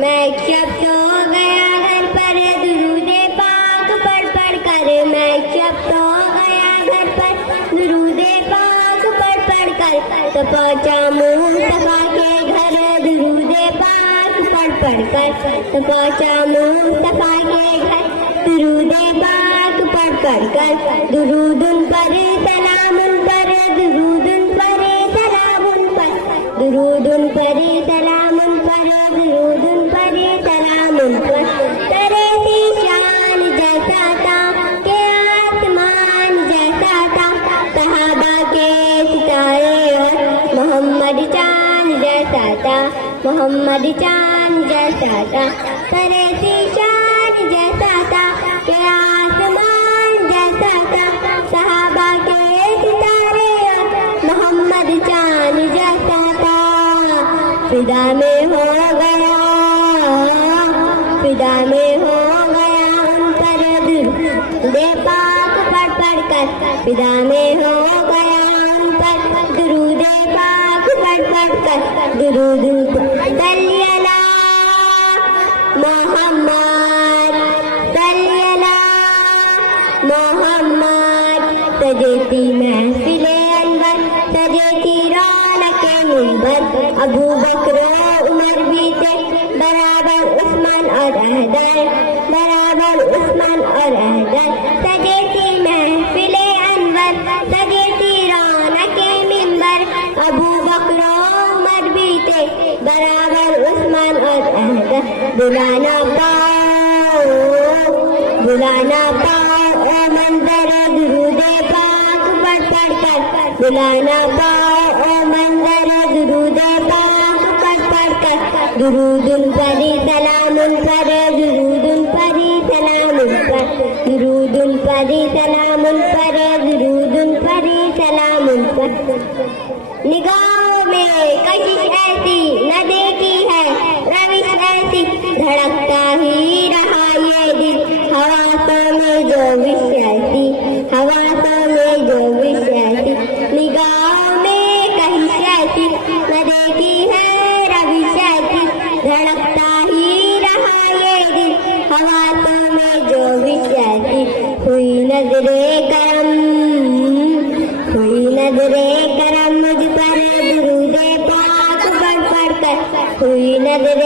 میں ایک شب سو گیا گھر پر درود پاک پڑھ پڑھ کر، میں ایک شب سو گیا گھر پر درود پاک پڑھ پڑھ کر، تو پہنچا مصطفیٰ کے گھر درود پاک پڑھ پڑھ کر، تو پہنچا مصطفیٰ کے گھر درود پاک پڑھ پڑھ کر، درود ان پر سلام ان پر، درود ان پر سلام ان پر، درود ان پر سلام ان پر، درود ان پر سلام ان پر، تیرے سی شان جیسا تھا کہ آسمان جیسا تھا، صحابہ کے ستارے اور محمد چاند جیسا تھا، محمد چاند جیسا تھا، تیرے سی شان جیسا تھا کہ آسمان جیسا تھا، صحابہ کے ستارے اور محمد چاند جیسا تھا، فدا میں ہو گیا، فدا میں ہو گیا ان پر درود پاک پڑھ پڑھ کر، فدا میں ہو گیا ان پر درود پاک پڑھ پڑھ کر، درود صلی علی محمد، صلی علی محمد، سجتی محفل انور، سجتی رونق منبر، ابو بکر و عمر بھی تھے برابر عثمان اور حیدر، برابر عثمان اور حیدر، سجتی محفل انور، سجتی رونق منبر، ابو بکر و عمر بھی تھے برابر عثمان اور حیدر، بلانا پاؤ، بلانا پاؤ او منظر درود پاک پڑھ پڑھ کر، بلانا پاؤ او منظر درود پاک پڑھ پڑھ کر، درود ان پر سلام ان پر، درود ان پر سلام ان پر، درود ان پر سلام ان پر، درود ان پر سلام ان پر، نگاہوں میں کشش ایسی نہ دیکھی ہے، روش ایسی دھڑکتا ہی رہا یہ دل، حواسوں میں جو وش ایسی، حواسوں میں جو وش ایسی، نگاہوں میں کشش ایسی نہ دیکھی ہے، روش ایسی دھڑکتا ہی رہا یہ دل، حواسوں میں جو وش ایسی، ہوئی نظر کرم، ہوئی نظر کرم مجھ پر درود پاک پڑھ پڑھ کر، ہوئی نظر